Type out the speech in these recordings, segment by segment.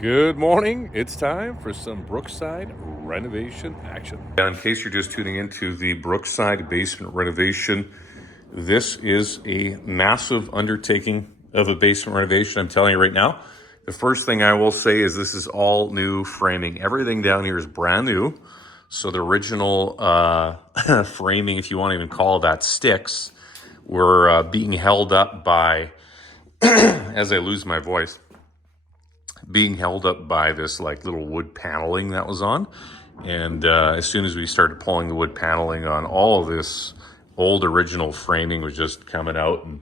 Good morning. It's time for some Brookside renovation action. In case you're just tuning into the Brookside Basement Renovation, this is a massive undertaking of a basement renovation. I'm telling you right now. The first thing I will say is this is all new framing. Everything down here is brand new. So the original framing, if you want to even call that, sticks, were being held up by, as I lose my voice, being held up by this like little wood paneling that was on. And as soon as we started pulling the wood paneling on, all of this old original framing was just coming out. And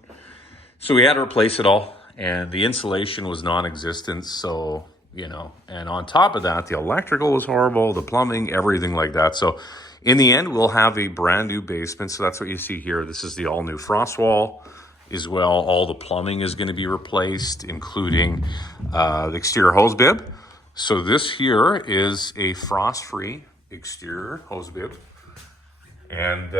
so we had to replace it all. And the insulation was non-existent. So, and on top of that, the electrical was horrible, the plumbing, everything like that. So in the end, we'll have a brand new basement. So that's what you see here. This is the all new frost wall. As well, all the plumbing is going to be replaced, including the exterior hose bib. So this here is a frost-free exterior hose bib. And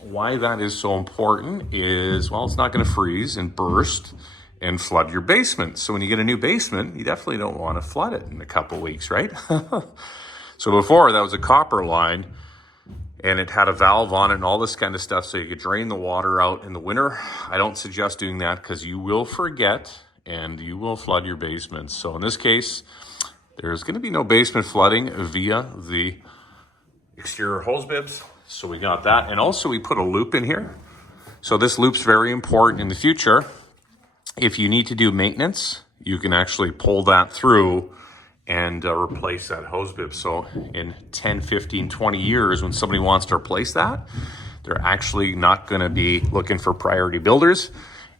why that is so important is, well, it's not going to freeze and burst and flood your basement. So when you get a new basement, you definitely don't want to flood it in a couple weeks, right? So before, that was a copper line. And it had a valve on it and all this kind of stuff so you could drain the water out in the winter. I don't suggest doing that because you will forget and you will flood your basement. So in this case, there's going to be no basement flooding via the exterior hose bibs. So we got that. And also we put a loop in here. So this loop's very important in the future. If you need to do maintenance, you can actually pull that through and replace that hose bib. So in 10, 15, 20 years, when somebody wants to replace that, they're actually not going to be looking for priority builders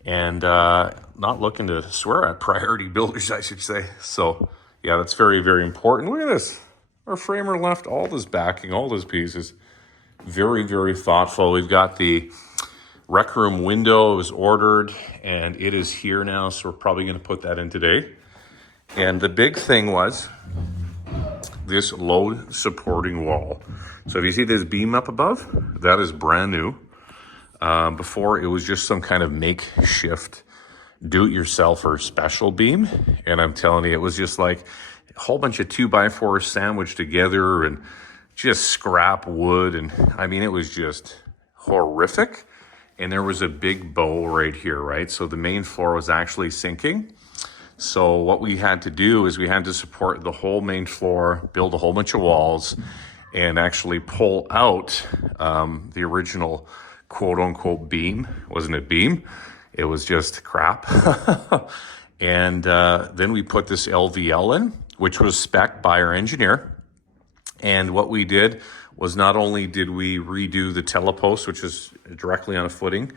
and not looking to swear at priority builders, I should say. So yeah, that's very, very important. Look at this. Our framer left all this backing, all those pieces. Very, very thoughtful. We've got the rec room window. It was ordered and it is here now. So we're probably going to put that in today. And the big thing was this load supporting wall. So if you see this beam up above, that is brand new. Before it was just some kind of makeshift do-it-yourself or special beam. And I'm telling you, it was just like a whole bunch of 2x4 sandwiched together and just scrap wood. And I mean, it was just horrific. And there was a big bow right here, right? So the main floor was actually sinking. So what we had to do is we had to support the whole main floor, build a whole bunch of walls, and actually pull out the original quote-unquote beam. Wasn't a beam. It was just crap. And then we put this LVL in, which was spec'd by our engineer. And what we did was not only did we redo the telepost, which is directly on a footing,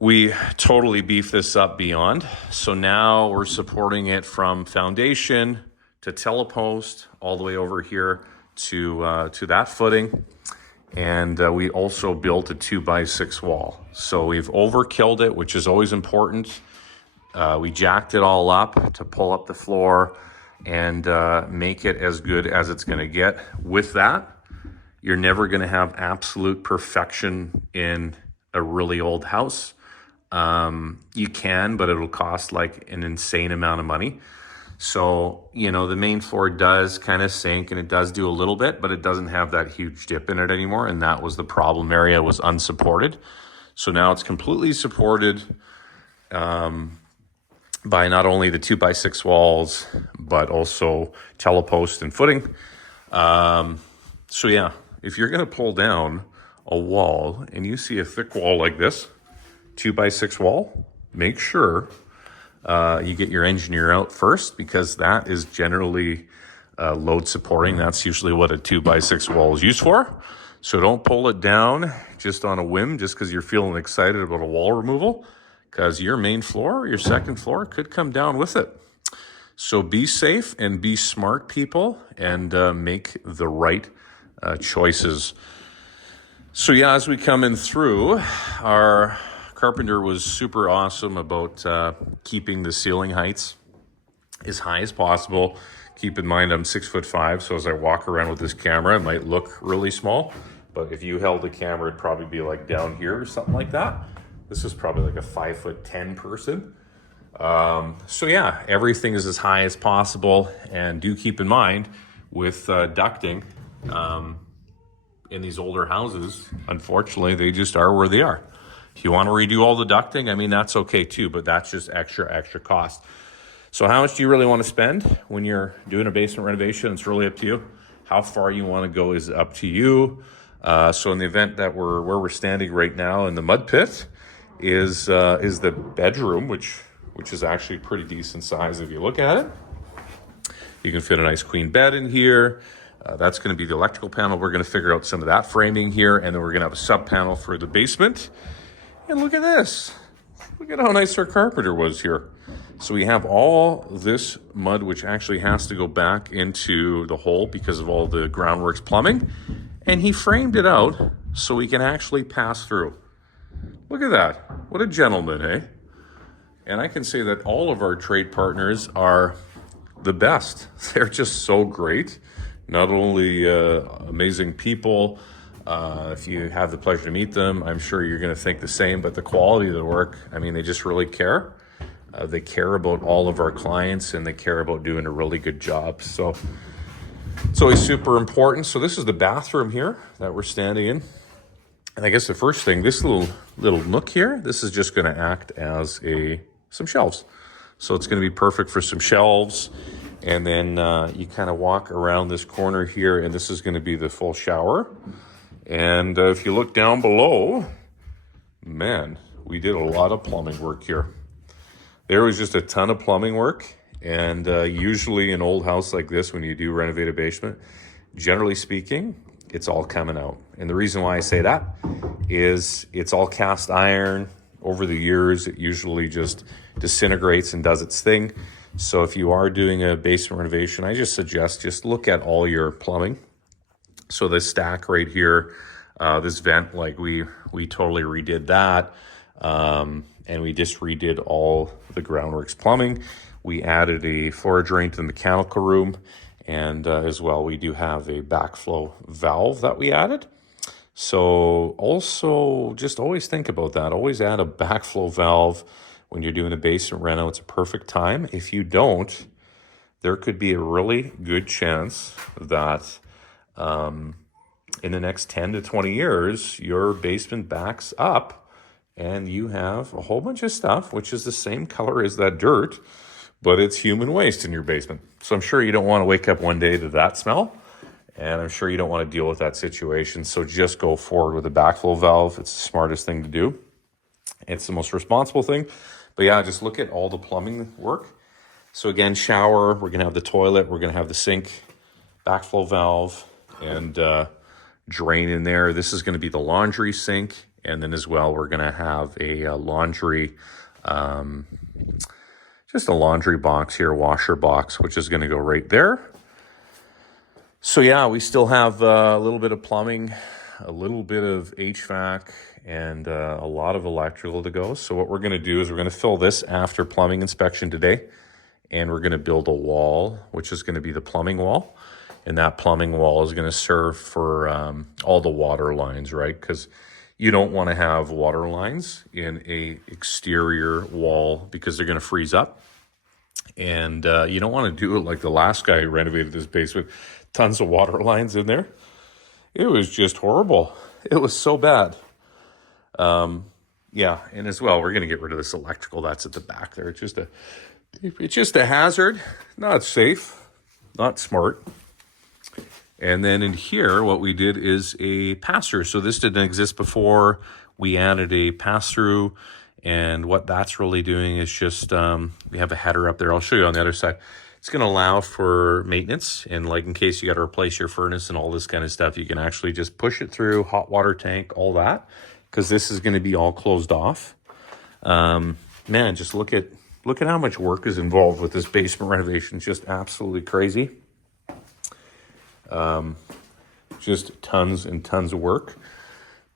we totally beefed this up beyond. So now we're supporting it from foundation to telepost all the way over here to that footing. And we also built a 2x6 wall. So we've overkilled it, which is always important. We jacked it all up to pull up the floor and make it as good as it's going to get. With that, you're never going to have absolute perfection in a really old house. You can, but it'll cost like an insane amount of money. So, the main floor does kind of sink and it does do a little bit, but it doesn't have that huge dip in it anymore. And that was the problem area, was unsupported. So now it's completely supported by not only the 2x6 walls, but also telepost and footing. So yeah, if you're going to pull down a wall and you see a thick wall like this, 2x6 wall, make sure you get your engineer out first, because that is generally load supporting. That's usually what a 2x6 wall is used for. So don't pull it down just on a whim, just because you're feeling excited about a wall removal, because your main floor, your second floor could come down with it. So be safe and be smart, people, and make the right choices. So yeah, as we come in through, our carpenter was super awesome about keeping the ceiling heights as high as possible. Keep in mind, I'm 6'5", so as I walk around with this camera, it might look really small, but if you held the camera, it'd probably be like down here or something like that. This is probably like a 5'10" person. So yeah, everything is as high as possible. And do keep in mind with ducting in these older houses, unfortunately, they just are where they are. If you want to redo all the ducting, I mean, that's okay too, but that's just extra cost. So how much do you really want to spend when you're doing a basement renovation? It's really up to you. How far you want to go is up to you. So in the event that where we're standing right now in the mud pit is the bedroom, which is actually pretty decent size if you look at it. You can fit a nice queen bed in here. That's going to be the electrical panel. We're going to figure out some of that framing here, and then we're going to have a sub panel for the basement. And look at this. Look at how nice our carpenter was here. So we have all this mud, which actually has to go back into the hole because of all the groundworks plumbing. And he framed it out so we can actually pass through. Look at that. What a gentleman, eh? And I can say that all of our trade partners are the best. They're just so great. Not only amazing people, if you have the pleasure to meet them, I'm sure you're going to think the same, but the quality of the work, I mean, they just really care. They care about all of our clients, and they care about doing a really good job. So it's always super important. So this is the bathroom here that we're standing in. And I guess the first thing, this little nook here, this is just going to act as some shelves. So it's going to be perfect for some shelves. And then you kind of walk around this corner here, and this is going to be the full shower. And if you look down below, man, we did a lot of plumbing work here. There was just a ton of plumbing work. And usually an old house like this, when you do renovate a basement, generally speaking, it's all coming out. And the reason why I say that is it's all cast iron. Over the years, it usually just disintegrates and does its thing. So if you are doing a basement renovation, I just suggest just look at all your plumbing. So this stack right here, this vent, like we totally redid that. And we just redid all the groundworks plumbing. We added a floor drain to the mechanical room. And as well, we do have a backflow valve that we added. So also just always think about that. Always add a backflow valve when you're doing a basement reno. It's a perfect time. If you don't, there could be a really good chance that in the next 10 to 20 years, your basement backs up and you have a whole bunch of stuff, which is the same color as that dirt, but it's human waste in your basement. So I'm sure you don't want to wake up one day to that smell. And I'm sure you don't want to deal with that situation. So just go forward with a backflow valve. It's the smartest thing to do. It's the most responsible thing. But yeah, just look at all the plumbing work. So again, shower, we're going to have the toilet, we're going to have the sink, backflow valve, and drain in there. This is going to be the laundry sink. And then as well, we're going to have a laundry, just a laundry box here, washer box, which is going to go right there. So yeah, we still have a little bit of plumbing, a little bit of HVAC, and a lot of electrical to go. So what we're going to do is we're going to fill this after plumbing inspection today, and we're going to build a wall, which is going to be the plumbing wall. And that plumbing wall is going to serve for all the water lines, right? Because you don't want to have water lines in a exterior wall because they're going to freeze up. And you don't want to do it like the last guy who renovated this basement. Tons of water lines in there. It was just horrible. It was so bad. Yeah, and as well, we're going to get rid of this electrical that's at the back there. It's just a hazard. Not safe. Not smart. And then in here, what we did is a pass-through. So this didn't exist before. We added a pass-through. And what that's really doing is just, we have a header up there. I'll show you on the other side. It's going to allow for maintenance, and like in case you got to replace your furnace and all this kind of stuff, you can actually just push it through, hot water tank, all that, because this is going to be all closed off. Man, just look at how much work is involved with this basement renovation. It's just absolutely crazy. Just tons and tons of work.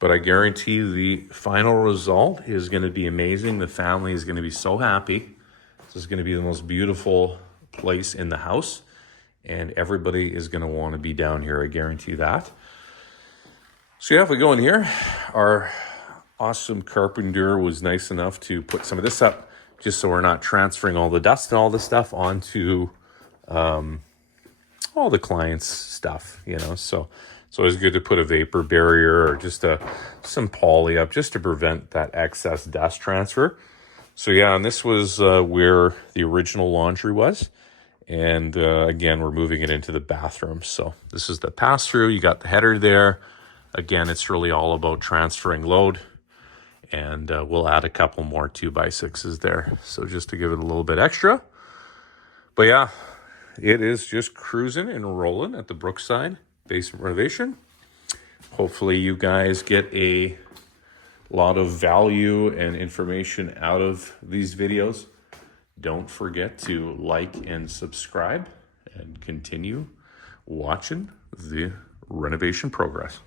But I guarantee you the final result is going to be amazing. The family is going to be so happy. This is going to be the most beautiful place in the house, and everybody is going to want to be down here. I guarantee that. So yeah, if we go in here, our awesome carpenter was nice enough to put some of this up just so we're not transferring all the dust and all the stuff onto all the clients' stuff, you know. So it's always good to put a vapor barrier or just some poly up just to prevent that excess dust transfer. So yeah, and this was where the original laundry was. And again, we're moving it into the bathroom. So this is the pass-through. You got the header there. Again, it's really all about transferring load. And we'll add a couple more 2x6s there. So just to give it a little bit extra. But yeah, it is just cruising and rolling at the Brookside Basement Renovation. Hopefully you guys get a lot of value and information out of these videos. Don't forget to like and subscribe and continue watching the renovation progress.